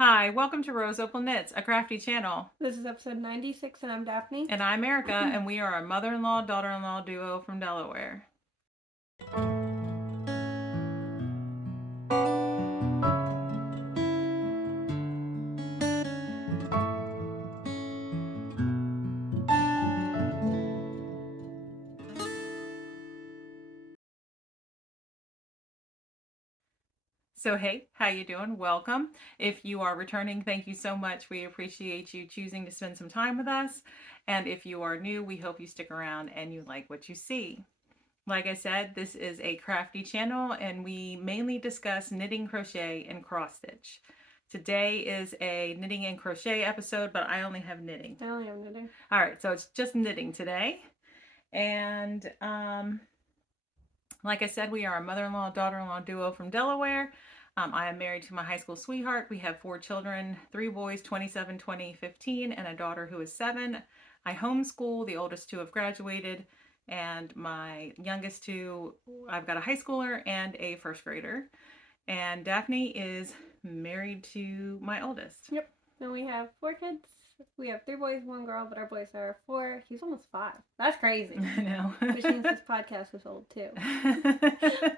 Hi, welcome to RoseOpalKnits, a crafty channel. This is episode 96 and I'm Daphne. And I'm Erica, and we are a mother-in-law, daughter-in-law duo from Delaware. So hey, how you doing? Welcome. If you are returning, thank you so much. We appreciate you choosing to spend some time with us. And if you are new, we hope you stick around and you like what you see. Like I said, this is a crafty channel and we mainly discuss knitting, crochet, and cross stitch. Today is a knitting and crochet episode, but I only have knitting. I only have knitting. All right, so it's just knitting today. And like I said, we are a mother-in-law, daughter-in-law duo from Delaware. I am married to my high school sweetheart. We have 4 children, 3 boys, 27, 20, 15, and a daughter who is 7. I homeschool. The oldest 2 have graduated, and my youngest 2, I've got a high schooler and a first grader. And Daphne is married to my oldest. Yep. And we have 4 kids. We have 3 boys, 1 girl, but our boys are 4. He's almost 5. That's crazy. I know. Which means this podcast is old too.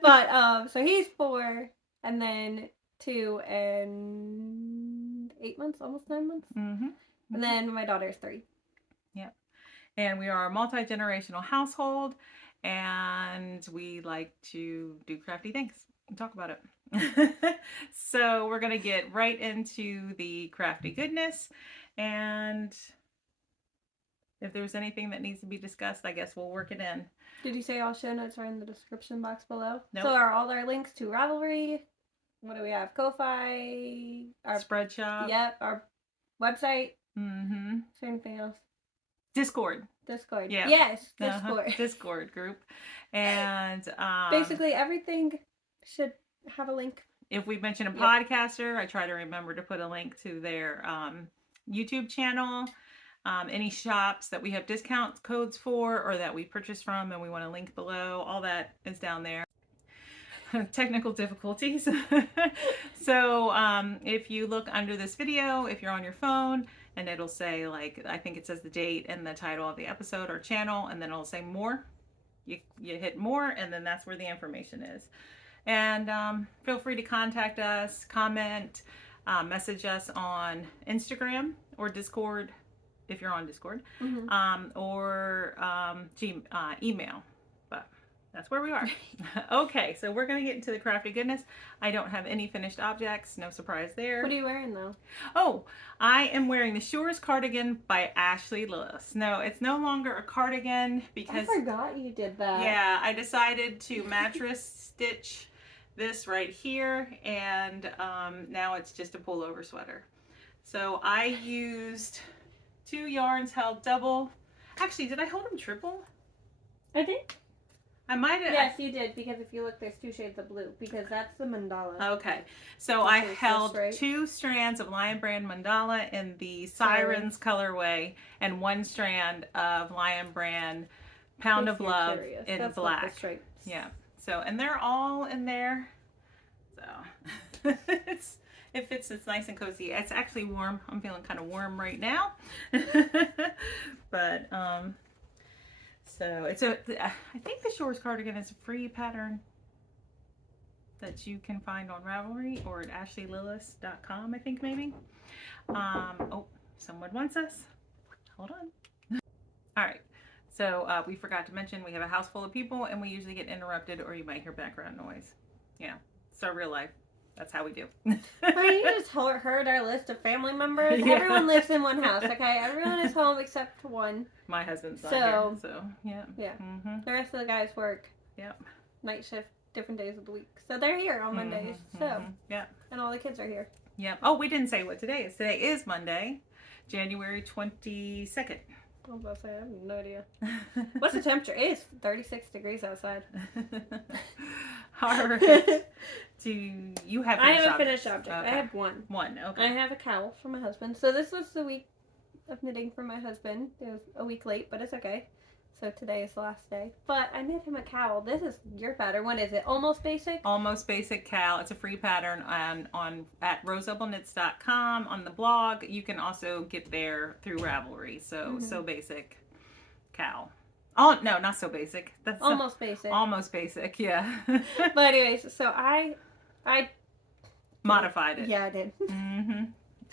But so he's 4, and then 2 and 8 months, almost 9 months. Mm-hmm. And then my daughter's 3. Yep. And we are a multi-generational household, and we like to do crafty things and talk about it. So we're going to get right into the crafty goodness, and if there's anything that needs to be discussed, I guess we'll work it in. Did you say all show notes are in the description box below? Nope. So are all our links to Ravelry? What do we have? Ko-Fi? Our Spreadshop. Yep. Our website? Mm-hmm. Is there anything else? Discord. Yeah. Yes, Discord. Discord group. And basically everything should have a link. If we mention a podcaster, I try to remember to put a link to their YouTube channel. Any shops that we have discount codes for or that we purchase from and we want to link below, all that is down there. Technical difficulties. So if you look under this video, if you're on your phone, and it'll say, like, I think it says the date and the title of the episode or channel, and then it'll say more. You hit more, and then that's where the information is. And feel free to contact us, comment, message us on Instagram or Discord, if you're on Discord, or email. But that's where we are. Okay, so we're going to get into the crafty goodness. I don't have any finished objects. No surprise there. What are you wearing, though? Oh, I am wearing the Shores cardigan by Ashley Lillis. No, it's no longer a cardigan because... I forgot you did that. Yeah, I decided to mattress stitch this right here, and now it's just a pullover sweater. So I used 2 yarns held double. Actually, did I hold them triple? I think. I might have. Yes, you did, because if you look, there's 2 shades of blue, because that's the mandala. Okay, so I held 2 strands of Lion Brand mandala in the Sirens colorway and 1 strand of Lion Brand Pound of Love in that's black. Yeah, so, and they're all in there. So it fits. It's nice and cozy. It's actually warm. I'm feeling kind of warm right now. But so it's I think the Shores cardigan is a free pattern that you can find on Ravelry or at ashleylillis.com, I think, maybe. Oh, someone wants us. Hold on. All right. So we forgot to mention we have a house full of people and we usually get interrupted or you might hear background noise. Yeah, it's our real life. That's how we do. I mean, you just heard our list of family members. Yeah. Everyone lives in one house, okay? Everyone is home except 1. My husband's not here, so yeah. Yeah. The rest of the guys work. Yep. Night shift, different days of the week. So they're here on Mondays. So. Yeah. And all the kids are here. Yep. Oh, we didn't say what today is. Today is Monday, January 22nd. I was about to say, I have no idea. What's the temperature? It's 36 degrees outside. All right. Do you have I have a finished object. Okay. I have 1. 1, okay. I have a cowl for my husband. So this was the week of knitting for my husband. It was a week late, but it's okay. So today is the last day. But I knit him a cowl. This is your pattern. What is it? Almost Basic? Almost Basic cowl. It's a free pattern on at roseopalknits.com on the blog. You can also get there through Ravelry. So So Basic cowl. Oh no, not So Basic. That's Almost Basic. Almost Basic, yeah. But anyways, so I modified it. Yeah, I did.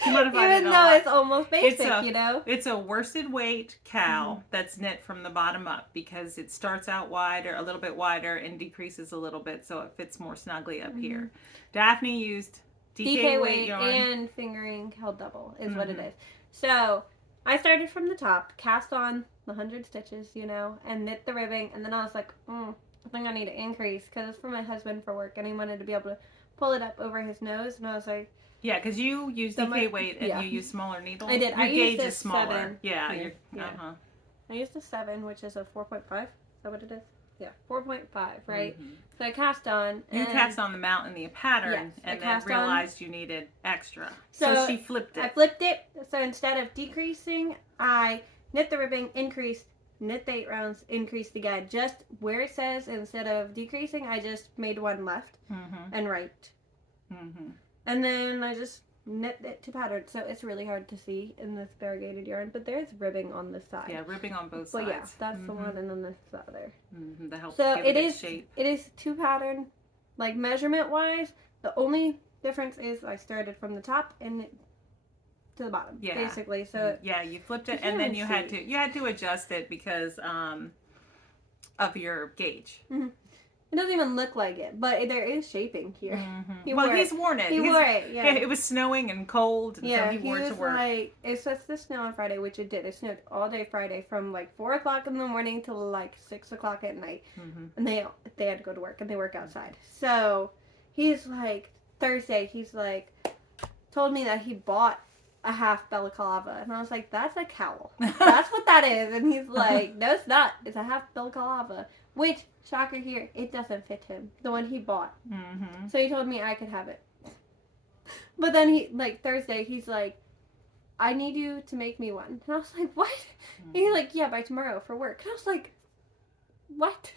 Modified Even though it's almost basic, you know? It's a worsted weight cowl that's knit from the bottom up because it starts out wider, a little bit wider, and decreases a little bit so it fits more snugly up here. Daphne used DK weight yarn. And fingering held double is what it is. So I started from the top, cast on the 100 stitches, you know, and knit the ribbing, and then I was like, I think I need to increase because it's for my husband for work, and he wanted to be able to pull it up over his nose, and I was like, yeah, because you use DK weight and you use smaller needles. I did. Your gauge is smaller. 7. Yeah. I used a 7, which is a 4.5. Is that what it is? Yeah, 4.5, right? So I cast on. You cast on the mount in the pattern and then realized you needed extra. So she flipped it. I flipped it. So instead of decreasing, I knit the ribbing, increased, knit the 8 rounds, increased again. Just where it says instead of decreasing, I just made one left and right. And then I just knit it to pattern. So it's really hard to see in this variegated yarn, but there's ribbing on this side. Yeah, ribbing on both sides. But yeah, that's the one, and then this is the other. That helps so give it its shape. It is 2 pattern, like measurement wise. The only difference is I started from the top and to the bottom, basically. So yeah, you flipped it, and then you had to adjust it because of your gauge. It doesn't even look like it, but there is shaping here. He's worn it. He wore it, yeah. It was snowing and cold, and so he wore it to work. Like, it starts to snow on Friday, which it did. It snowed all day Friday from like 4 o'clock in the morning till like 6 o'clock at night. And they had to go to work, and they work outside. So he's like, Thursday, he's like, told me that he bought a half balaclava. And I was like, that's a cowl. That's what that is. And he's like, no, it's not. It's a half balaclava. Which, shocker here, it doesn't fit him. The one he bought. So he told me I could have it. But then he, like, Thursday, he's like, I need you to make me one. And I was like, what? And he's like, yeah, by tomorrow for work. And I was like, what?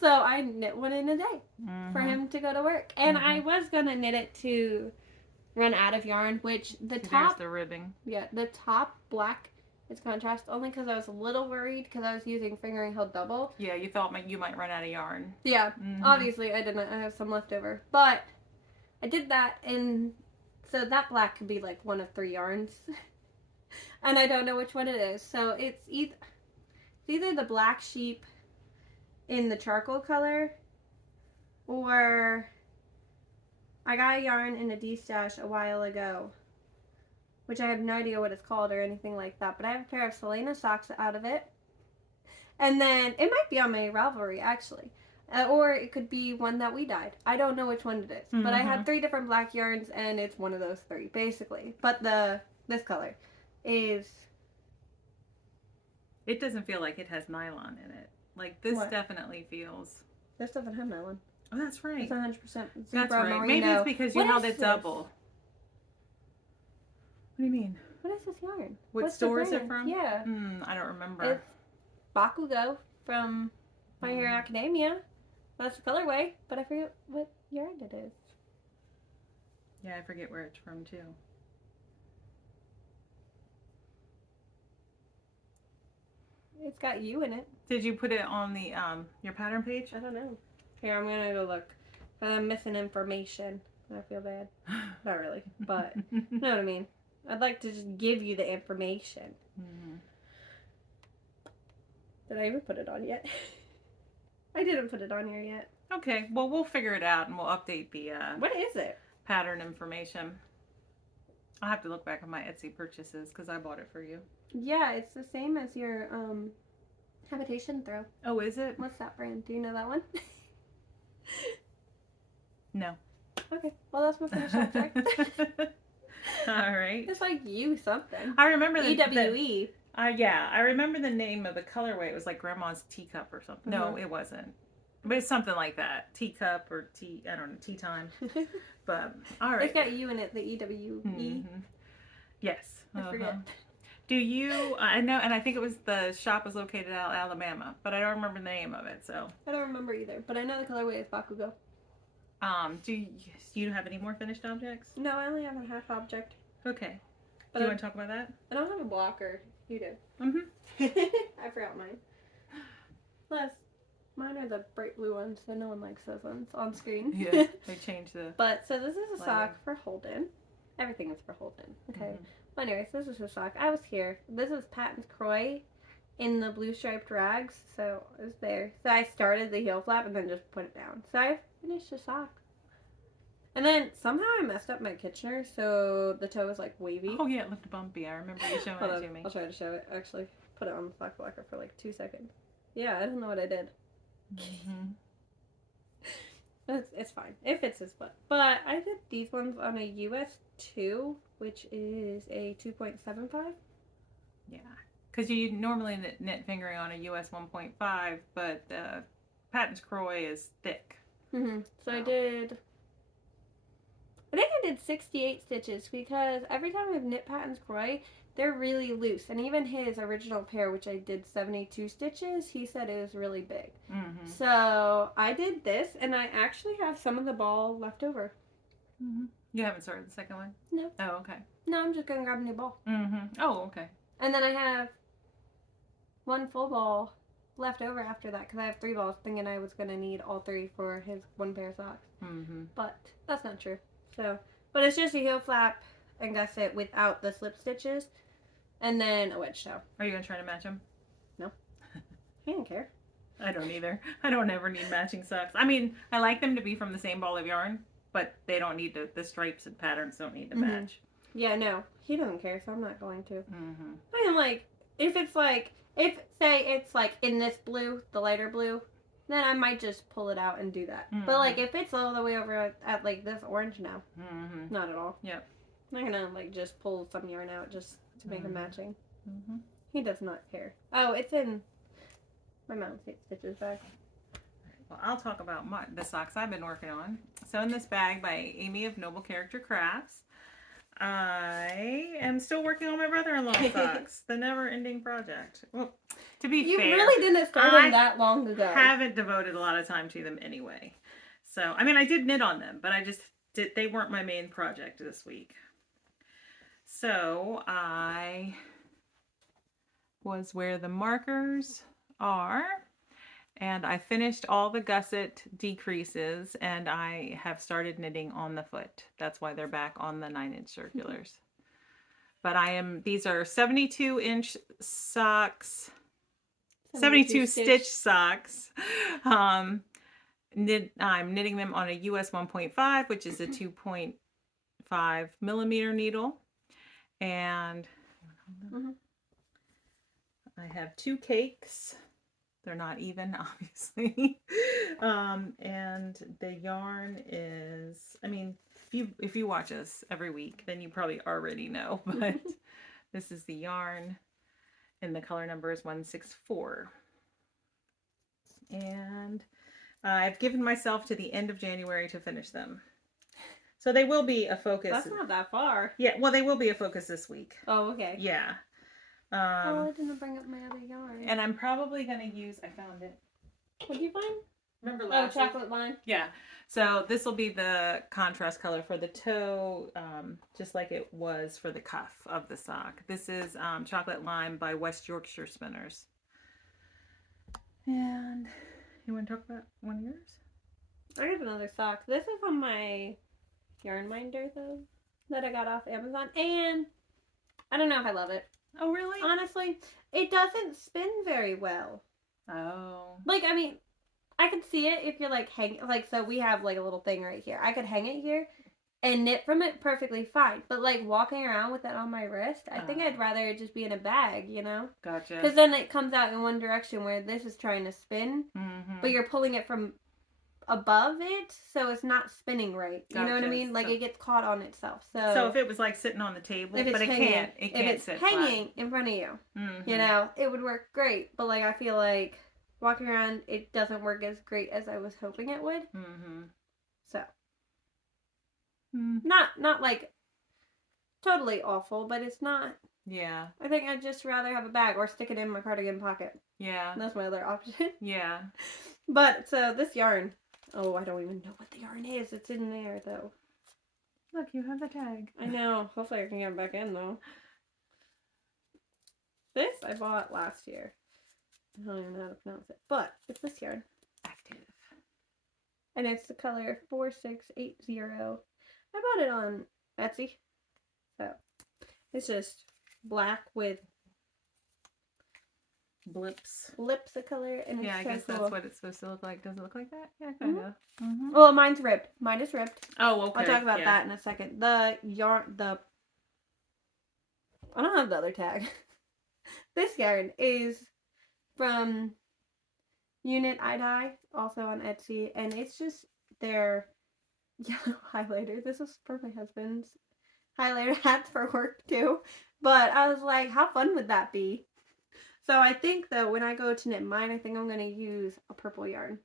So I knit one in a day for him to go to work. And I was going to knit it to run out of yarn, which the top... There's the ribbing. Yeah, the top black is contrast only because I was a little worried because I was using fingering held double. Yeah, you thought you might run out of yarn. Yeah, obviously I didn't. I have some left over. But I did that, and so that black could be like one of 3 yarns. And I don't know which one it is. So it's either the black sheep in the charcoal color, or I got a yarn in a D-stash a while ago, which I have no idea what it's called or anything like that, but I have a pair of Selena socks out of it. And then it might be on my Ravelry, actually. Or it could be one that we dyed. I don't know which one it is. But I had 3 different black yarns, and it's one of those 3, basically. But this color is... It doesn't feel like it has nylon in it. Like, this definitely feels... This doesn't have nylon. Oh, that's right. It's 100% zebra That's right. merino. Maybe it's because you held it double. What do you mean? What is this yarn? What store is it from? Yeah. I don't remember. It's Bakugo from My Hero Academia. That's the colorway, but I forget what yarn it is. Yeah, I forget where it's from too. It's got you in it. Did you put it on the your pattern page? I don't know. Here, I'm gonna go look. But I'm missing information. I feel bad. Not really, but you know what I mean. I'd like to just give you the information. Did I even put it on yet? I didn't put it on here yet. Okay, well, we'll figure it out and we'll update the what is it? Pattern information. I'll have to look back at my Etsy purchases because I bought it for you. Yeah, it's the same as your habitation throw. Oh, is it? What's that brand? Do you know that one? No. Okay, well, that's my finish object. All right. It's like you something. I remember the EWE. Yeah, I remember the name of the colorway. It was like Grandma's teacup or something. No, it wasn't. But it's something like that. Teacup or I don't know, tea time. But, all right. It's got you in it, the EWE. Yes. I forget. Do you? I know, and I think it was the shop was located out in Alabama, but I don't remember the name of it. So, I don't remember either, but I know the colorway is Bakugo. do you have any more finished objects? No, I only have a half object. Okay. But Do you want to talk about that? I don't have a blocker. You do. Mm-hmm. I forgot mine. Plus, mine are the bright blue ones, so no one likes those ones on screen. Yeah, they changed the. But, so this is a lighting. sock for Holden. Everything is for Holden. Okay. Mm-hmm. Well, anyways, this is a sock. I was here. This is Patton's Croy in the blue striped rags, so it was there. So I started the heel flap and then just put it down. So I finished the sock. And then somehow I messed up my Kitchener, so the toe was like wavy. Oh yeah, it looked bumpy. I remember you showing Hold it on, to me. I'll try to show it. Actually, put it on the sock blocker for like 2 seconds. Yeah, I don't know what I did. Mm-hmm. It's fine. It fits his foot. But I did these ones on a US 2, which is a 2.75. Yeah, because you normally knit fingering on a US 1.5, but Patton's Croy is thick. Mm-hmm. So Oh. I think I did 68 stitches because every time I've knit Patton's Croy, they're really loose. And even his original pair, which I did 72 stitches, he said it was really big. Mm-hmm. So I did this, and I actually have some of the ball left over. Mm-hmm. You haven't started the second one? No. Oh, okay. No, I'm just going to grab a new ball. Mm-hmm. Oh, okay. And then I have one full ball left over after that because I have 3 balls, thinking I was going to need all 3 for his one pair of socks. Mm-hmm. But that's not true. So, but it's just a heel flap and gusset without the slip stitches, and then a wedge toe. Are you going to try to match them? I don't care. I don't either. I don't ever need matching socks. I mean, I like them to be from the same ball of yarn, but they don't need to, the stripes and patterns don't need to Mhm. match. Yeah, no, he doesn't care, so I'm not going to. Mm-hmm. I mean, like, if say it's like in this blue, the lighter blue, then I might just pull it out and do that. Mhm. But like, if it's all the way over at like this orange now, Mm-hmm. not at all. Yep. I'm not gonna like just pull some yarn out just to make them Mhm. matching. Mm-hmm. He does not care. Oh, it's in my mom's stitches bag. Well, I'll talk about the socks I've been working on. So in this bag by Amy of Noble Character Crafts, I am still working on my brother-in-law socks, the never-ending project. Well, to be You fair, really didn't start I them that long ago. haven't devoted a lot of time to them anyway. So, I mean, I did knit on them, but they weren't my main project this week. So I was where the markers are, and I finished all the gusset decreases, and I have started knitting on the foot. That's why they're back on the 9-inch circulars. But these are 72-inch socks, 72 stitch socks. I'm knitting them on a US 1.5, which is a 2.5 millimeter needle. And I have 2 cakes. They're not even, obviously. And the yarn is, I mean, if you watch us every week, then you probably already know, but this is the yarn, and the color number is 164. And I've given myself to the end of January to finish them. So they will be a focus. That's not that far. Yeah, well, they will be a focus this week. Oh, okay. Yeah. I didn't bring up my other yarn. And I'm probably going to use, I found it. What did you find? Remember Oh, last week? chocolate line. Yeah. So this will be the contrast color for the toe, just like it was for the cuff of the sock. This is Chocolate Lime by West Yorkshire Spinners. And you want to talk about one of yours? I have another sock. This is on my yarn minder, though, that I got off Amazon. And I don't know if I love it. Oh, really? Honestly, it doesn't spin very well. Oh. Like, I mean, I could see it if you're like hanging, like, so we have like a little thing right here. I could hang it here and knit from it perfectly fine. But like walking around with it on my wrist, I think I'd rather it just be in a bag, you know? Gotcha. Because then it comes out in one direction where this is trying to spin, Mm-hmm. but you're pulling it from above it, so it's not spinning right. You know what I Gotcha. mean? Like So- it gets caught on itself. So, So if it was like sitting on the table, if it's but it hanging, can't if sit it's flat. hanging in front of you, Mm-hmm. you know, it would work great. But like I feel like walking around, it doesn't work as great as I was hoping it would. Mm-hmm. So Mm-hmm. not like totally awful, but it's not Yeah. I think I'd just rather have a bag or stick it in my cardigan pocket. Yeah. That's my other option. Yeah. But, so this yarn. Oh, I don't even know what the yarn is. It's in there, though. Look, you have the tag. I know. Hopefully I can get it back in, though. This I bought last year. I don't even know how to pronounce it. But, it's this yarn. Active. And it's the color 4680. I bought it on Etsy. So, it's just black with Blips. lips of color. And it's Yeah, I so guess cool. that's what it's supposed to look like. Does it look like that? Yeah, kind of. Mm-hmm. Well, mine's ripped. Mine is ripped. Oh, okay. I'll talk about that in a second. The yarn, I don't have the other tag. This yarn is from Unit I Dye, also on Etsy, and it's just their yellow highlighter. This is for my husband's highlighter hats for work too. But I was like, how fun would that be? So I think though, when I go to knit mine, I think I'm going to use a purple yarn.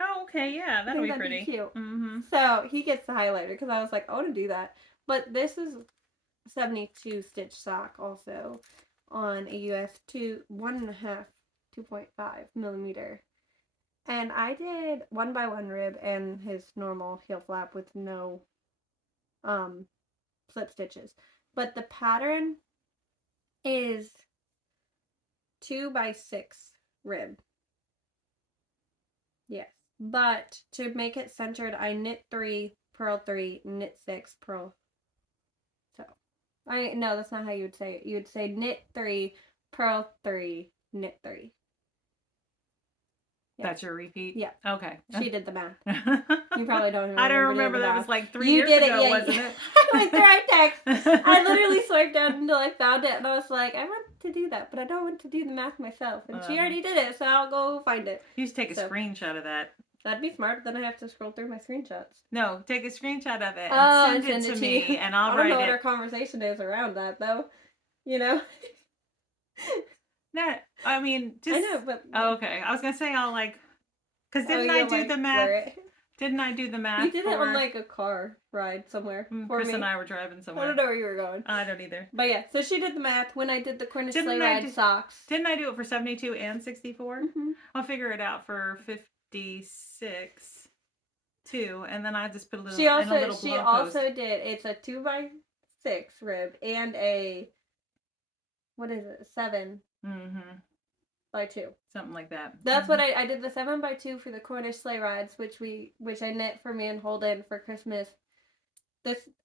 Oh, okay. Yeah, that'll be pretty. That'd be cute. Mm-hmm. So he gets the highlighter because I was like, I want to do that. But this is 72 stitch sock also on a US 1.5, 2.5 millimeter. And I did 1x1 rib and his normal heel flap with no slip stitches. But the pattern is 2x6 rib. Yes. But to make it centered, I knit 3, purl 3, knit 6, purl. So, no, that's not how you would say it. You would say knit 3, purl 3, knit 3. Yeah. That's your repeat? Yeah. Okay. She did the math. You probably don't even I don't remember that the was like 3 you years did ago, it, yeah, wasn't yeah. it? I went through our text. I literally swiped down until I found it, and I was like, I want to do that, but I don't want to do the math myself. And she already did it, so I'll go find it. You just take a screenshot of that. That'd be smart. Then I have to scroll through my screenshots. No, take a screenshot of it and send it to me, and I'll write it. I don't know what our conversation is around that, though. You know? No, I mean, just. I know, but. Oh, okay. I was going to say, I'll like. Because didn't I do the math? Didn't I do the math? You did it on like a car ride somewhere. Chris and I were driving somewhere. I don't know where you were going. I don't either. But yeah, so she did the math when I did the Cornish sleigh ride socks. Didn't I do it for 72 and 64? Mm-hmm. I'll figure it out for 56 too, and then I just put a little. She also did. It's a 2x6 rib and a. What is it? 7. Mm-hmm. By 2. Something like that. That's what I did the 7x2 for the Cornish sleigh rides, which I knit for me and Holden for Christmas.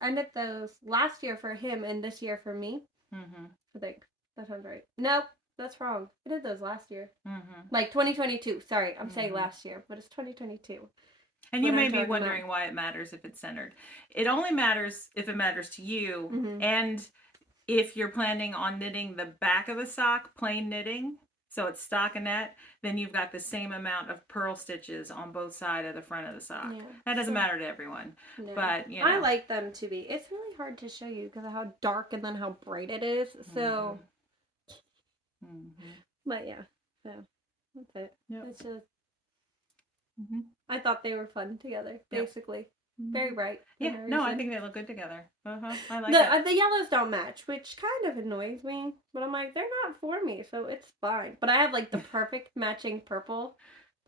I knit those last year for him and this year for me. Mm-hmm. I think that sounds right. Nope, that's wrong. I did those last year. Mm-hmm. Like 2022. Sorry, I'm saying last year, but it's 2022. And you may be wondering why it matters if it's centered. It only matters if it matters to you, and if you're planning on knitting the back of the sock, plain knitting. So it's stockinette, then you've got the same amount of purl stitches on both sides of the front of the sock. Yeah, that doesn't matter to everyone. No. But, you know. I like them to be. It's really hard to show you because of how dark and then how bright it is. So. But yeah. So that's it. Yep. It's just. I thought they were fun together, basically. Very bright. Yeah, no, I think they look good together. I like the yellows don't match, which kind of annoys me. But I'm like, they're not for me, so it's fine. But I have like the perfect matching purple,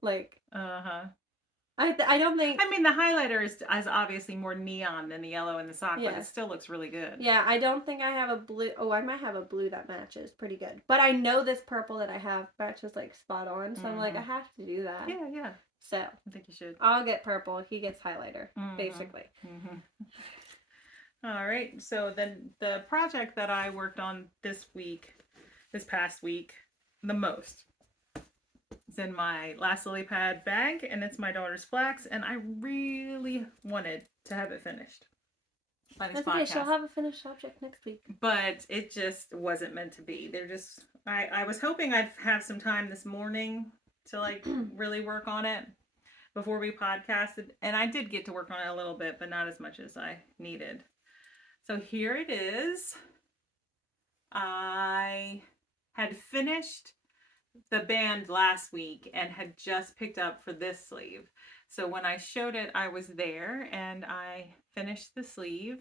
like. I don't think. I mean, the highlighter is obviously more neon than the yellow in the sock, but it still looks really good. Yeah, I don't think I have a blue. Oh, I might have a blue that matches pretty good. But I know this purple that I have matches like spot on, so I'm like, I have to do that. Yeah. So I think you should. I'll get purple. He gets highlighter, basically. All right. So then the project that I worked on this past week, the most, is in my last lily pad bag, and it's my daughter's flax, and I really wanted to have it finished. That's okay. She'll have a finished object next week. But it just wasn't meant to be. I was hoping I'd have some time this morning to like really work on it before we podcasted, and I did get to work on it a little bit, but not as much as I needed. So here it is. I had finished the band last week and had just picked up for this sleeve. So when I showed it, I was there, and I finished the sleeve.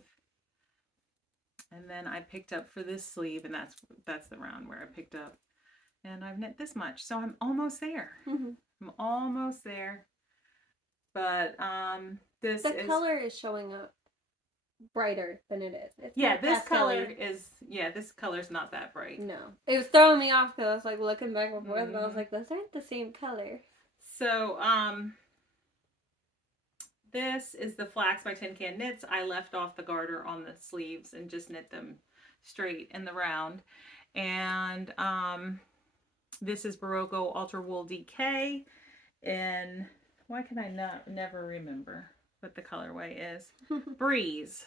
And then I picked up for this sleeve, and that's the round where I picked up. And I've knit this much, so I'm almost there. Mm-hmm. I'm almost there. But this the color is showing up brighter than it is. It's yeah, not this color pastel-y. is this color's not that bright. No, it was throwing me off because I was like looking back and forth, Mm-hmm. and I was like, those aren't the same color. So this is the Flax by Tin Can Knits. I left off the garter on the sleeves and just knit them straight in the round. And this is Barocco Ultra Wool DK. And why can I never remember what the colorway is? Breeze.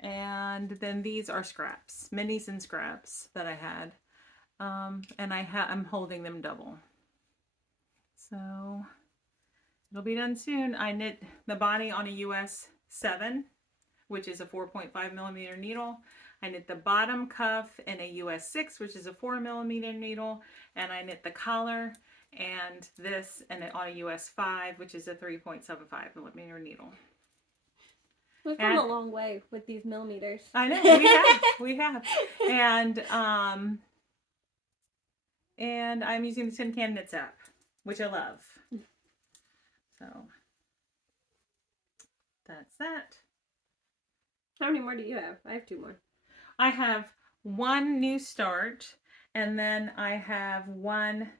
And then these are scraps, minis and scraps that I had. And I'm holding them double. So it'll be done soon. I knit the body on a US 7, which is a 4.5 millimeter needle. I knit the bottom cuff in a US 6, which is a 4 millimeter needle. And I knit the collar and this and on a US 5, which is a 3.75 millimeter needle. We've come a long way with these millimeters. I know, we have. And I'm using the Tin Can Knits app, which I love. So that's that. How many more do you have? I have 2 more. I have 1 new start, and then I have 1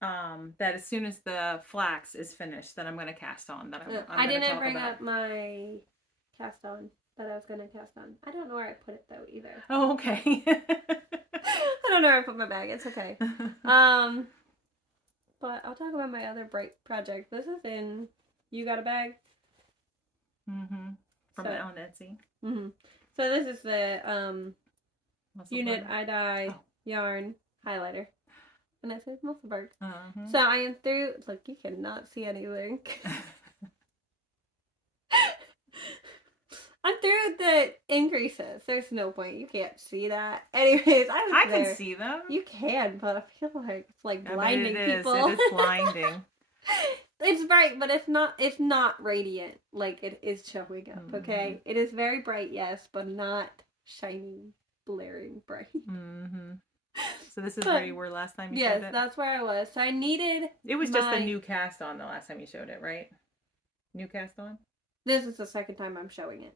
that as soon as the flax is finished, that I'm going to cast on. I didn't bring up my cast on that I was going to cast on. I don't know where I put it though either. Oh, okay. I don't know where I put my bag. It's okay. But I'll talk about my other bright project. This is in You Got a Bag? Mm-hmm. From on Etsy. Mm-hmm. So this is the Unit I Dye yarn highlighter. And it says Musselburgh. So I am through... Look, you cannot see anything. I'm through the increases. There's no point. You can't see that. Anyways, I can see them. You can, but I feel like it's like blinding people. It is blinding. It's bright, but it's not radiant like it is showing up, okay? It is very bright, yes, but not shining, blaring bright. Mm-hmm. So this is where you were last time you showed it? Yes, that's where I was. So I needed It was just a new cast on the last time you showed it, right? New cast on? This is the second time I'm showing it.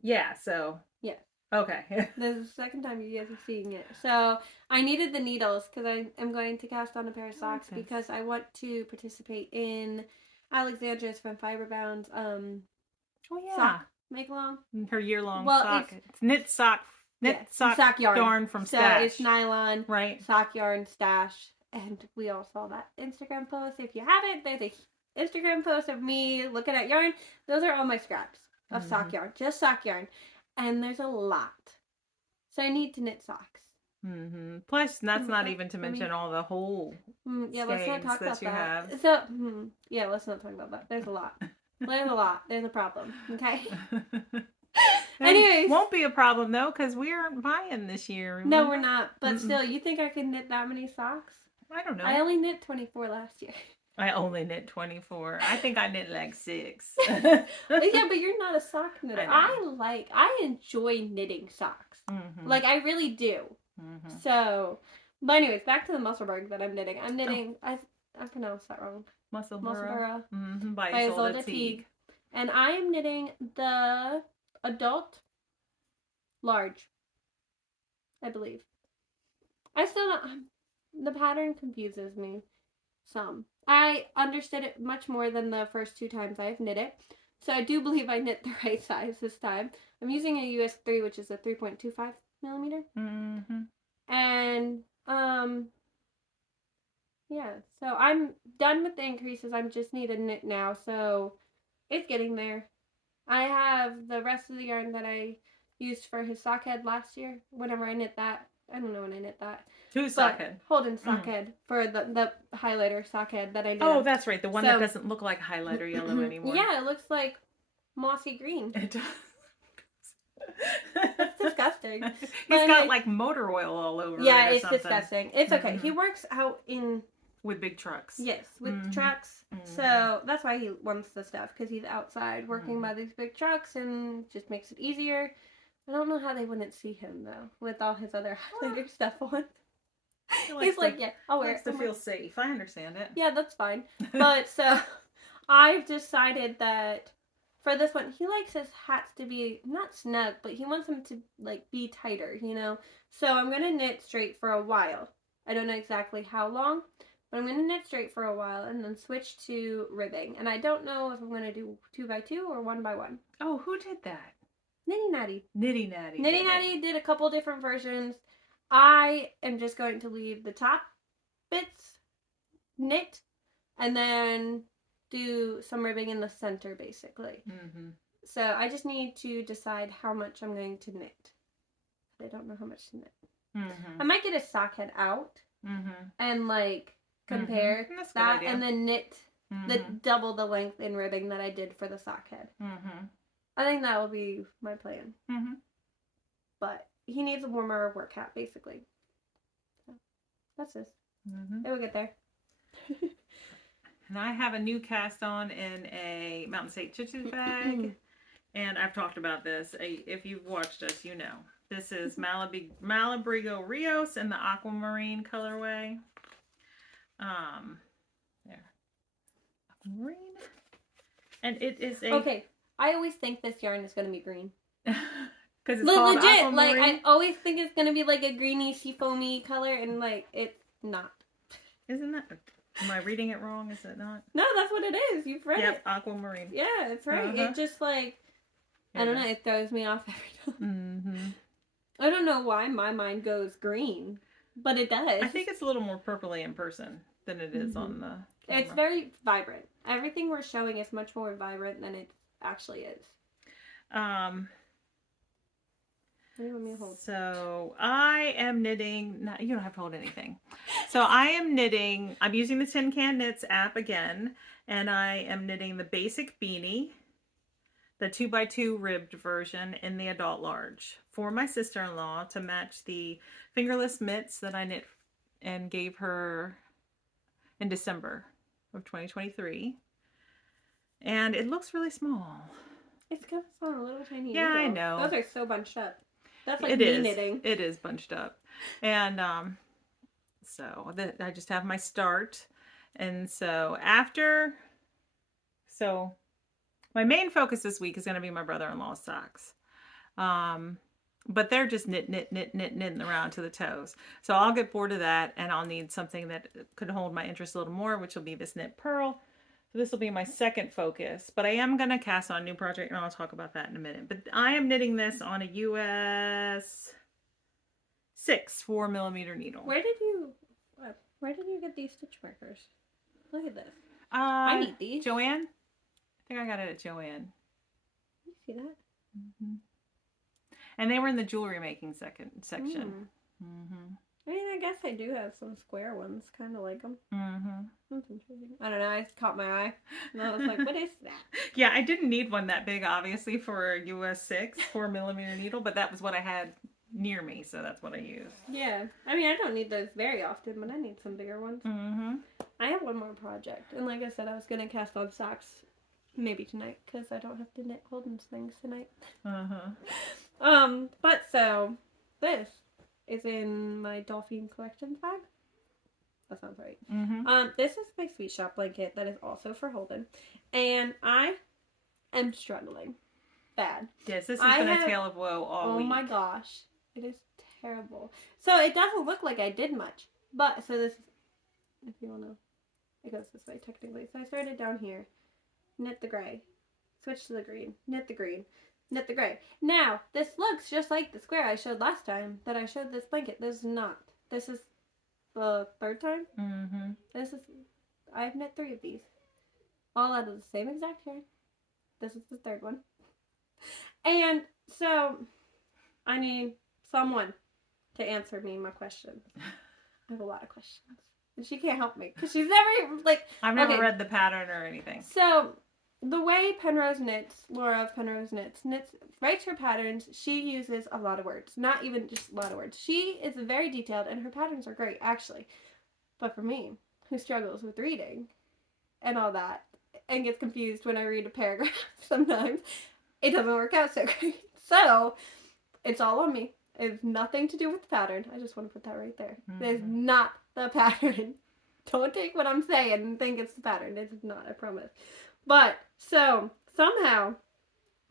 Yeah, so... Yeah. Okay. This is the second time you guys are seeing it. So I needed the needles because I am going to cast on a pair of socks because I want to participate in Alexandra's from Fiberbound's sock make-along. Her year-long sock. It's knit sock yarn. Yarn from Stash. So it's nylon, right? Sock yarn, Stash. And we all saw that Instagram post. If you haven't, there's a Instagram post of me looking at yarn. Those are all my scraps of sock yarn. Just sock yarn. And there's a lot. So I need to knit socks. Mm-hmm. Plus, that's not even to mention all the whole let's not talk about that. have. So, let's not talk about that. There's a lot. There's a lot. There's a problem. Okay? Anyways. Won't be a problem, though, because we aren't buying this year. Remember? No, we're not. But still, you think I can knit that many socks? I don't know. I only knit 24 last year. I only knit 24. I think I knit like 6. Yeah, but you're not a sock knitter. I enjoy knitting socks. Mm-hmm. Like, I really do. Mm-hmm. So, but anyways, back to the Musselburgh that I'm knitting. I'm knitting, I pronounced that wrong. Musselburgh. Mm-hmm. By Isolde Teague. And I am knitting the adult large, I believe. I still don't, the pattern confuses me some. I understood it much more than the first 2 times I've knit it. So I do believe I knit the right size this time. I'm using a US 3, which is a 3.25 millimeter. Mm-hmm. And, yeah. So I'm done with the increases. I just need to knit now. So it's getting there. I have the rest of the yarn that I used for his sock head last year. Whenever I knit that. I don't know when I knit that. Who's sockhead? Holden's sockhead for the highlighter sockhead that I did. Oh, that's right. The one that doesn't look like highlighter yellow anymore. Yeah, it looks like mossy green. It does. That's disgusting. He's got like motor oil all over. Yeah, it's disgusting. It's okay. Mm-hmm. He works out with big trucks. Yes, with trucks. Mm-hmm. So that's why he wants the stuff, because he's outside working by these big trucks and just makes it easier. I don't know how they wouldn't see him though, with all his other highlighter stuff on. He's He's like, yeah, I'll wear likes it. to feel safe. I understand it. Yeah, that's fine. But so I've decided that for this one, he likes his hats to be not snug, but he wants them to like be tighter, you know? So I'm gonna knit straight for a while. I don't know exactly how long, but I'm gonna knit straight for a while and then switch to ribbing. And I don't know if I'm gonna do 2x2 or 1x1. Oh, who did that? Nitty Natty. Nitty Natty. Nitty Natty did a couple different versions. I am just going to leave the top bits knit and then do some ribbing in the center basically. Mm-hmm. So I just need to decide how much I'm going to knit. I don't know how much to knit. Mm-hmm. I might get a sock head out and like compare that and then knit the double the length in ribbing that I did for the sock head. I think that will be my plan. But he needs a warmer work hat basically. So that's this. It will get there. And I have a new cast on in a Mountain State Chitches bag. And I've talked about this. If you've watched us, you know. This is Malabrigo Rios in the aquamarine colorway. There. Aquamarine. And it is a... Okay, I always think this yarn is going to be green. Because it's called legit, aquamarine. like, I always think it's going to be like a greeny, seafoamy color, and like, it's not. Isn't that... Am I reading it wrong? Is it not? No, that's what it is. You've read it. Yep, aquamarine. Yeah, that's right. It just like, I don't know, it throws me off every time. I don't know why my mind goes green, but it does. I think it's a little more purpley in person than it is on the camera. It's very vibrant. Everything we're showing is much more vibrant than it actually is. What do you want me to hold? So I am knitting, no, you don't have to hold anything. So I am knitting, I'm using the Tin Can Knits app again, and I am knitting the basic beanie, the 2x2 ribbed version in the adult large for my sister-in-law to match the fingerless mitts that I knit and gave her in December of 2023. And it looks really small. It's because it's on a little tiny needle. I know. Those are so bunched up. That's like me knitting. It is bunched up. And so I just have my start. And so my main focus this week is going to be my brother-in-law's socks. But they're just knitting around to the toes. So I'll get bored of that, and I'll need something that could hold my interest a little more, which will be this knit pearl. So this will be my second focus, but I am going to cast on a new project, and I'll talk about that in a minute. But I am knitting this on a US 6 4mm needle. Where did you get these stitch markers? Look at this. I need these. Joanne? I think I got it at Joanne. You see that? And they were in the jewelry making section. I mean, I guess I do have some square ones, kind of like them. That's interesting. I don't know, I just caught my eye. And I was like, what is that? Yeah, I didn't need one that big, obviously, for a US 6 4mm needle, but that was what I had near me, so that's what I used. Yeah. I mean, I don't need those very often, but I need some bigger ones. I have one more project. And like I said, I was going to cast on socks maybe tonight, because I don't have to knit Holden's things tonight. But so, this is in my Dolphin Collections bag. That sounds right. This is my Sweet Shop blanket that is also for Holden. And I am struggling. Bad. Yes, this has been a tale of woe all week. Oh my gosh. It is terrible. So it doesn't look like I did much. But, so this is, if you want to, it goes this way technically. So I started down here. Knit the gray. Switch to the green. Knit the green. Knit the gray. Now, this looks just like the square I showed last time that I showed this blanket. This is not. This is the third time. I've knit 3 of these. All out of the same exact yarn. This is the third one. And so, I need someone to answer me my questions. I have a lot of questions. And she can't help me because she's never, like... I've never read the pattern or anything. So, the way Penrose knits, Laura of Penrose knits, writes her patterns, she uses a lot of words. Not even just a lot of words. She is very detailed, and her patterns are great, actually. But for me, who struggles with reading and all that, and gets confused when I read a paragraph sometimes, it doesn't work out so great. So, It's all on me. It's nothing to do with the pattern. I just want to put that right there. Mhm. It's not the pattern. Don't take what I'm saying and think it's the pattern. It's not, I promise. But, so, somehow,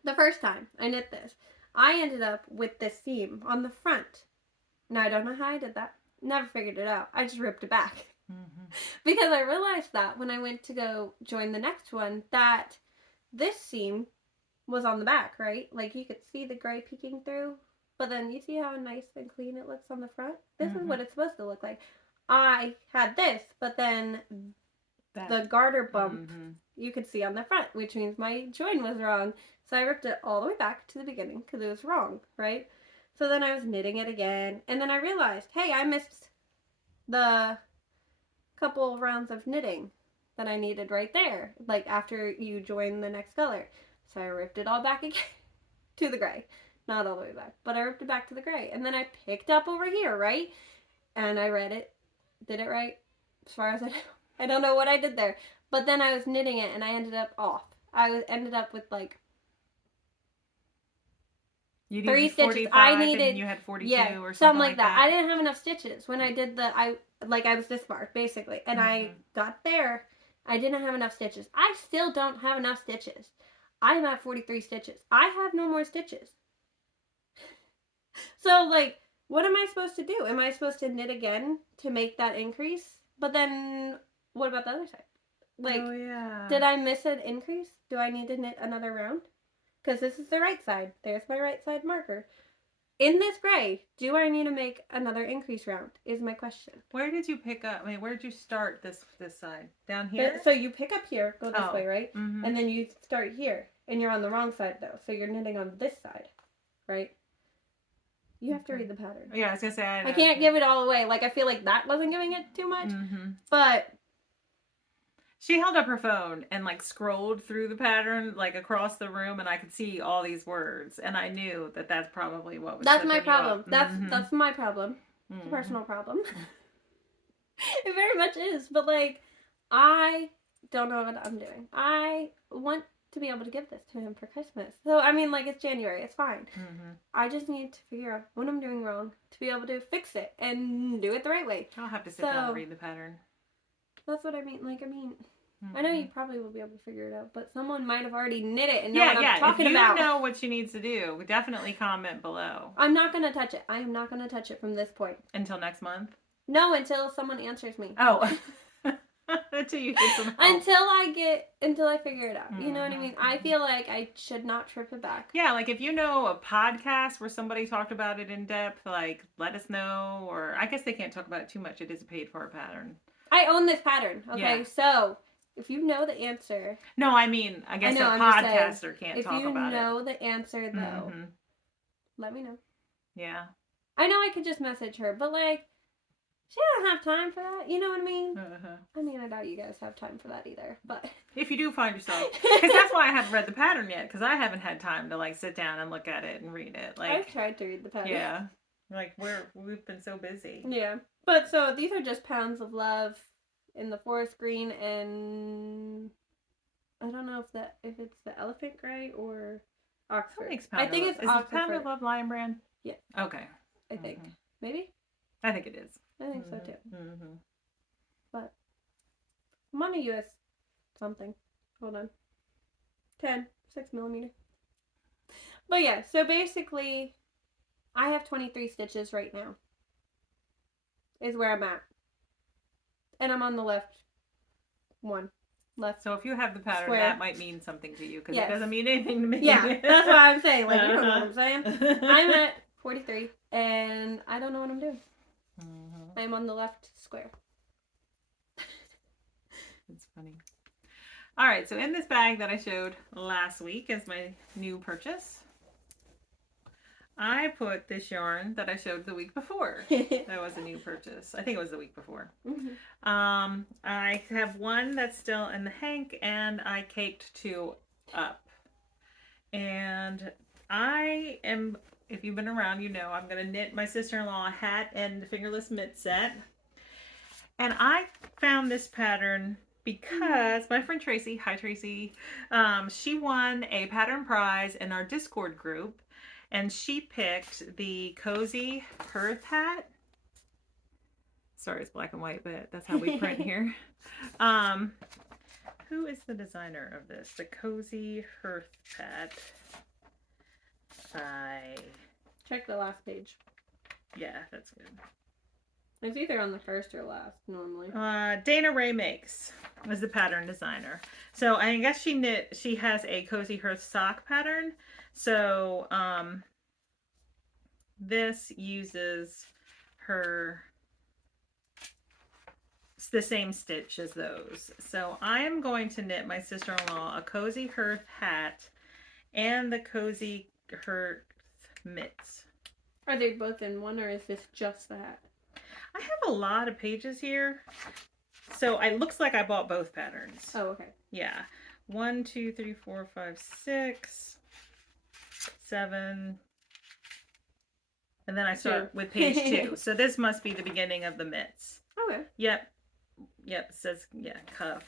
the first time I knit this, I ended up with this seam on the front. Now, I don't know how I did that. Never figured it out. I just ripped it back. Mhm. Because I realized that when I went to go join the next one, that this seam was on the back, right? Like, you could see the gray peeking through. But then you see how nice and clean it looks on the front? This is what it's supposed to look like. I had this, but then the garter bump you could see on the front, which means my join was wrong. So I ripped it all the way back to the beginning because it was wrong, right? So then I was knitting it again, and then I realized, hey, I missed the couple of rounds of knitting that I needed right there, like after you join the next color. So I ripped it all back again to the gray. Not all the way back, but I ripped it back to the gray. And then I picked up over here, right? And I read it. Did it right? As far as I know. I don't know what I did there. But then I was knitting it and I ended up off. Ended up with like You 3 45 stitches. I needed, and you had 42 yeah, or something like that. I didn't have enough stitches when I did the, I was this far, basically. And I got there. I didn't have enough stitches. I still don't have enough stitches. I'm at 43 stitches. I have no more stitches. So, like, what am I supposed to do? Am I supposed to knit again to make that increase? But then, what about the other side? Like, did I miss an increase? Do I need to knit another round? Because this is the right side. There's my right side marker. In this gray, do I need to make another increase round? Is my question. Where did you pick up? I mean, where did you start this side? Down here? So you pick up here, go this way, right? And then you start here. And you're on the wrong side, though. So you're knitting on this side, right? You have to read the pattern. Yeah, I was going to say. I can't give it all away. Like, I feel like that wasn't giving it too much. But she held up her phone and, like, scrolled through the pattern, like, across the room, and I could see all these words. And I knew that that's probably what was that's my tripping you problem. up. That's my problem. It's a personal problem. It very much is. But, like, I don't know what I'm doing. I want to be able to give this to him for Christmas. So, I mean, like, it's January. It's fine. I just need to figure out what I'm doing wrong to be able to fix it and do it the right way. I'll have to sit down and read the pattern. That's what I mean. Like, I know you probably will be able to figure it out, but someone might have already knit it and know what I'm talking about. If you know what she needs to do, definitely comment below. I'm not going to touch it. I am not going to touch it from this point. Until next month? No, until someone answers me. Oh. Until you get some help. Until I figure it out. You know what I mean? I feel like I should not trip it back. Yeah, like if you know a podcast where somebody talked about it in depth, like let us know. Or I guess they can't talk about it too much. It is a paid for pattern. I own this pattern. Okay, so if you know the answer. No, I mean, I guess a podcaster can't talk about it. If you know the answer, though, let me know. Yeah. I know I could just message her, but like, she doesn't have time for that. You know what I mean? I mean, I doubt you guys have time for that either. But if you do find yourself, because that's why I haven't read the pattern yet, because I haven't had time to like sit down and look at it and read it. Like I've tried to read the pattern. Yeah, like we've been so busy. Yeah, but so these are just pounds of love in the forest green, and I don't know if it's the elephant gray or Oxford. I think it's Oxford. Is Pound of Love Lion Brand? Yeah. Okay. I think maybe. I think it is. I think so too. But I'm on a US something. Hold on. 6 millimeter. But yeah, so basically, I have 23 stitches right now. Is where I'm at. And I'm on the left one. Left. So if you have the pattern, square. That might mean something to you, because it doesn't mean anything to me. Yeah, that's what I'm saying. Like, you don't know what I'm saying. I'm at 43, and I don't know what I'm doing. I'm on the left square. It's funny. All right, so in this bag that I showed last week as my new purchase, I put this yarn that I showed the week before. That was a new purchase. I think it was the week before. I have one that's still in the hank, and I caked 2 up. And I am, if you've been around, you know, I'm going to knit my sister-in-law a hat and fingerless mitt set. And I found this pattern because my friend Tracy, hi Tracy, she won a pattern prize in our Discord group. And she picked the Cozy Hearth hat. Sorry, it's black and white, but that's how we print here. Who is the designer of this? The Cozy Hearth hat. Check the last page. Yeah, that's good. It's either on the first or last normally. Dana Ray Makes was the pattern designer. So I guess she has a Cozy Hearth sock pattern. So this uses the same stitch as those. So I am going to knit my sister-in-law a Cozy Hearth hat and the Cozy Hearth mitts. Are they both in one, or is this just the hat? I have a lot of pages here, so it looks like I bought both patterns. Oh, okay. Yeah. 1, 2, 3, 4, 5, 6, 7, and then I start with page 2. So this must be the beginning of the mitts. Okay. Yep. It says, yeah, cuff.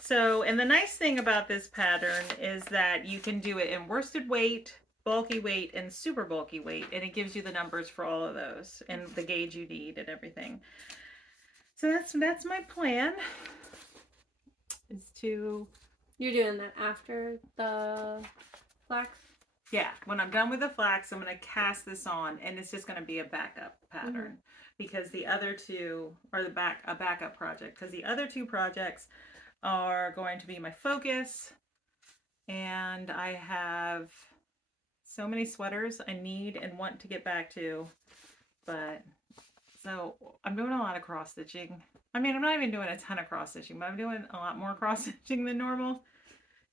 So, and the nice thing about this pattern is that you can do it in worsted weight, bulky weight, and super bulky weight, and it gives you the numbers for all of those and the gauge you need and everything. So that's my plan, is to... You're doing that after the flax? Yeah, when I'm done with the flax, I'm going to cast this on, and it's just going to be a backup pattern, because the other two are a backup project, because the other two projects are going to be my focus, and I have so many sweaters I need and want to get back to, but so I'm doing a lot of cross stitching. I mean, I'm not even doing a ton of cross stitching, but I'm doing a lot more cross stitching than normal,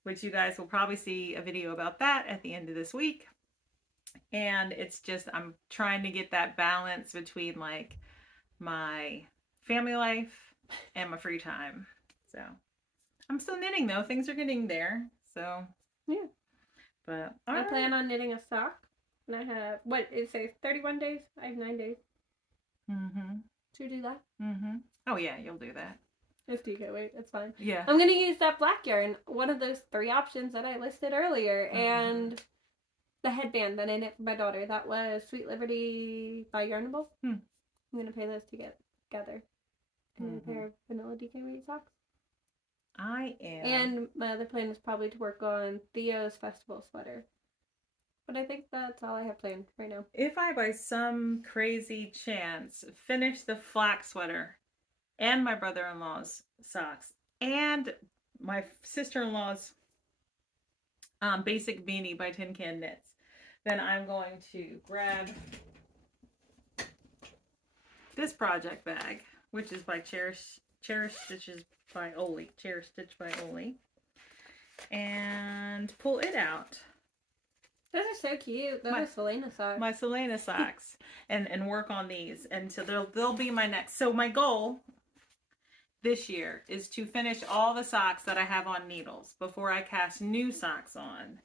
which you guys will probably see a video about that at the end of this week. And it's just, I'm trying to get that balance between like my family life and my free time. So I'm still knitting though. Things are getting there. So yeah. But I plan on knitting a sock, and I have, what, it says 31 days? I have 9 days. To do that. Oh yeah, you'll do that. If you can't wait, it's fine. Yeah. I'm going to use that black yarn, one of those 3 options that I listed earlier, and the headband that I knit for my daughter. That was Sweet Liberty by Yarnable. I'm going to pair those together. And a pair of vanilla DK weight socks. I am. And my other plan is probably to work on Theo's festival sweater. But I think that's all I have planned right now. If I, by some crazy chance, finish the flax sweater and my brother-in-law's socks and my sister-in-law's basic beanie by Tin Can Knits, then I'm going to grab this project bag, which is by Cherish Stitches by Oli, Cherish Stitch by Oli, and pull it out. Those are so cute. Those are Selena socks. My Selena socks, and work on these, and so they'll be my next. So my goal this year is to finish all the socks that I have on needles before I cast new socks on.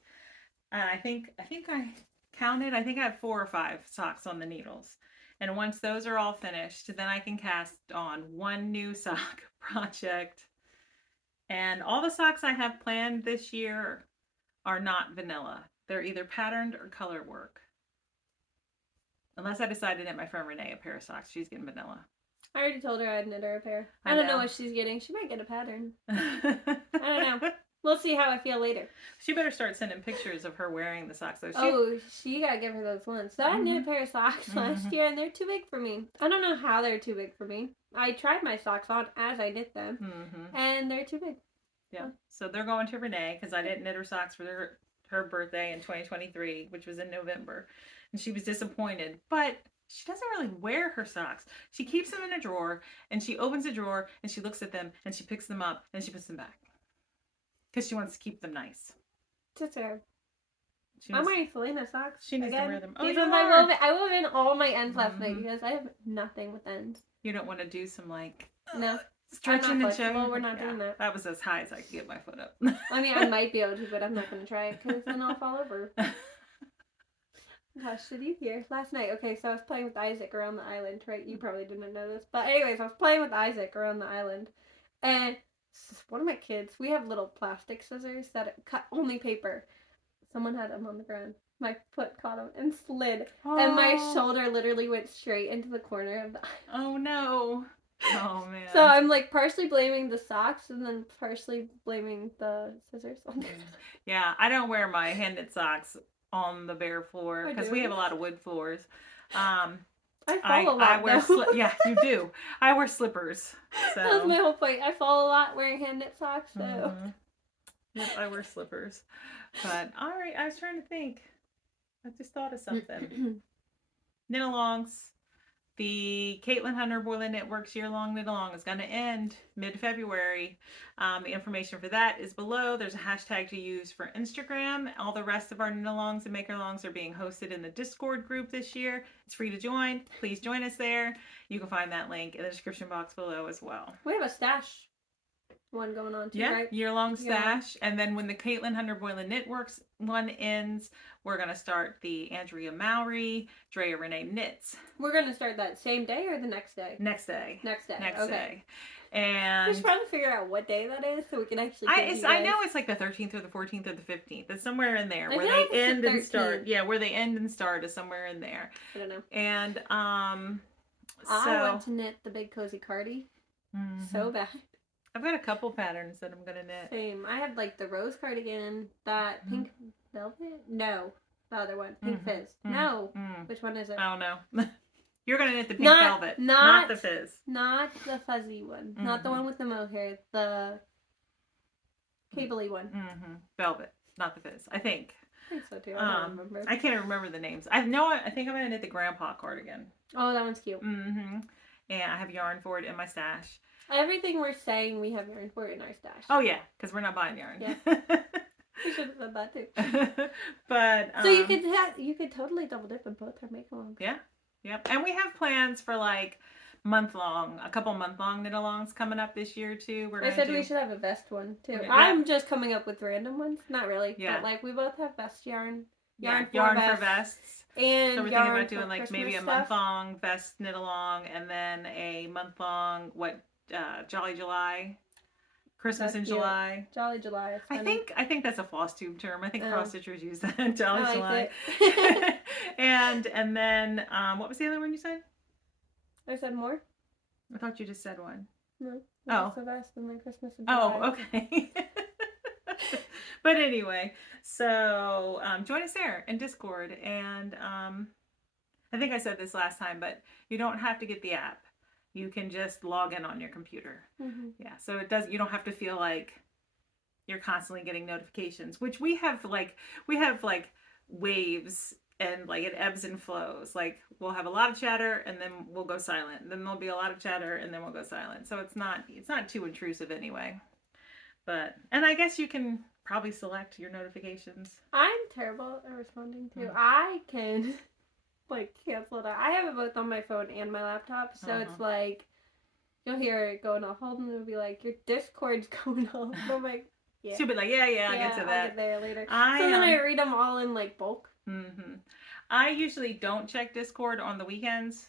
And I think I counted. I think I have 4 or 5 socks on the needles. And once those are all finished, then I can cast on one new sock project. And all the socks I have planned this year are not vanilla. They're either patterned or color work. Unless I decide to knit my friend Renee a pair of socks. She's getting vanilla. I already told her I'd knit her a pair. I don't know what she's getting. She might get a pattern. I don't know. We'll see how I feel later. She better start sending pictures of her wearing the socks. She gotta give her those ones. So I knit a pair of socks last year, and they're too big for me. I don't know how they're too big for me. I tried my socks on as I knit them, and they're too big. Yeah. So they're going to Renee because I didn't knit her socks for her birthday in 2023, which was in November, and she was disappointed. But she doesn't really wear her socks. She keeps them in a drawer, and she opens a drawer, and she looks at them, and she picks them up, and she puts them back. Because she wants to keep them nice. I'm wearing Selena socks. She needs to wear them. Oh, these ones I wove in all my ends last night because I have nothing with ends. You don't want to do some no stretching and showing? Well, we're not doing that. That was as high as I could get my foot up. I mean, I might be able to, but I'm not going to try it because then I'll fall over. Gosh, did you hear? Last night, okay, so I was playing with Isaac around the island, right? You probably didn't know this. But anyways, I was playing with Isaac around the island. And one of my kids, we have little plastic scissors that cut only paper. Someone had them on the ground. my foot caught him and slid. And my shoulder literally went straight into the corner of the eye. Oh no. Oh man. So I'm like partially blaming the socks and then partially blaming the scissors. Yeah, I don't wear my hand knit socks on the bare floor because we have a lot of wood floors. I fall a lot. I wear yeah, you do. I wear slippers. So that's my whole point. I fall a lot wearing hand knit socks. So yep, I wear slippers. But all right, I was trying to think. I just thought of something. Knit alongs. The Caitlin Hunter Boiler Knitworks year-long knit-along is going to end mid-February. The information for that is below. There's a hashtag to use for Instagram. All the rest of our knit-alongs and make-alongs are being hosted in the Discord group this year. It's free to join. Please join us there. You can find that link in the description box below as well. We have a stash one going on too, right? Year-long stash. And then when the Caitlin Hunter Boiler Knitworks one ends, we're going to start the Andrea Mowry, Drea Renee Knits. We're going to start that same day or the next day? Next day. Next day. Next okay. day. And we're just trying to figure out what day that is so we can actually I know it's like the 13th or the 14th or the 15th. It's somewhere in there where they end and start. Yeah, where they end and start is somewhere in there. I don't know. And I want to knit the big cozy cardi so bad. I've got a couple patterns that I'm gonna knit. Same. I have like the rose cardigan, that pink velvet. No, the other one, pink fizz. No, which one is it? I don't know. You're gonna knit the pink velvet, not the fizz. Not the fuzzy one. Not the one with the mohair. The cabley one. Velvet, not the fizz. I think. I think so too. I don't remember. I can't remember the names. I think I'm gonna knit the grandpa cardigan. Oh, that one's cute. And I have yarn for it in my stash. Everything we're saying we have yarn for in our stash. Oh yeah, because we're not buying yarn. Yeah. We should have said that too. But so you could totally double dip in both our make-alongs. Yeah. Yep. And we have plans for like a couple month-long knit-alongs coming up this year too. I said we should have a vest one too. Yeah. I'm just coming up with random ones. Not really. Yeah. But like we both have vest yarn. Yarn for vests. And so we're thinking about doing like Christmas maybe a month-long vest knit-along and then a month-long Jolly July. Christmas in July. Jolly July. I think that's a floss tube term. I think cross stitchers use that. Jolly July. and then what was the other one you said? I said more. I thought you just said one. No. Oh. The vest and then Christmas in July. Oh, okay. But anyway, so join us there in Discord, and I think I said this last time, but you don't have to get the app. You can just log in on your computer. Yeah, so you don't have to feel like you're constantly getting notifications, which we have like waves and like it ebbs and flows. Like we'll have a lot of chatter and then we'll go silent. Then there'll be a lot of chatter and then we'll go silent. So it's not too intrusive anyway. And I guess you can probably select your notifications. I'm terrible at responding to. I can like cancel it out. I have it both on my phone and my laptop, so it's like you'll hear it going off, hold, and it'll be like your Discord's going off. And I'm like, yeah. She'll be like, yeah, I'll get to that. I'll get there later. So then I read them all in like bulk. I usually don't check Discord on the weekends,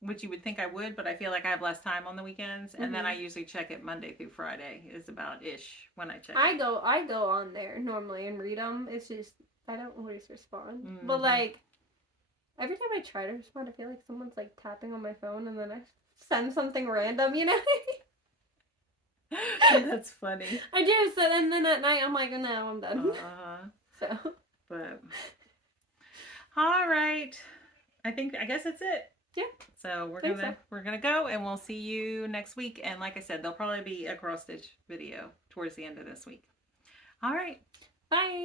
which you would think I would, but I feel like I have less time on the weekends, and then I usually check it Monday through Friday is about ish when I check it. I go on there normally and read them. It's just I don't always respond, but like every time I try to respond, I feel like someone's like tapping on my phone, and then I send something random, you know. That's funny. I do, so and then at night I'm like, no, I'm done. So, but all right, I guess that's it. Yeah. So we're gonna go, and we'll see you next week. And like I said, there'll probably be a cross stitch video towards the end of this week. All right. Bye.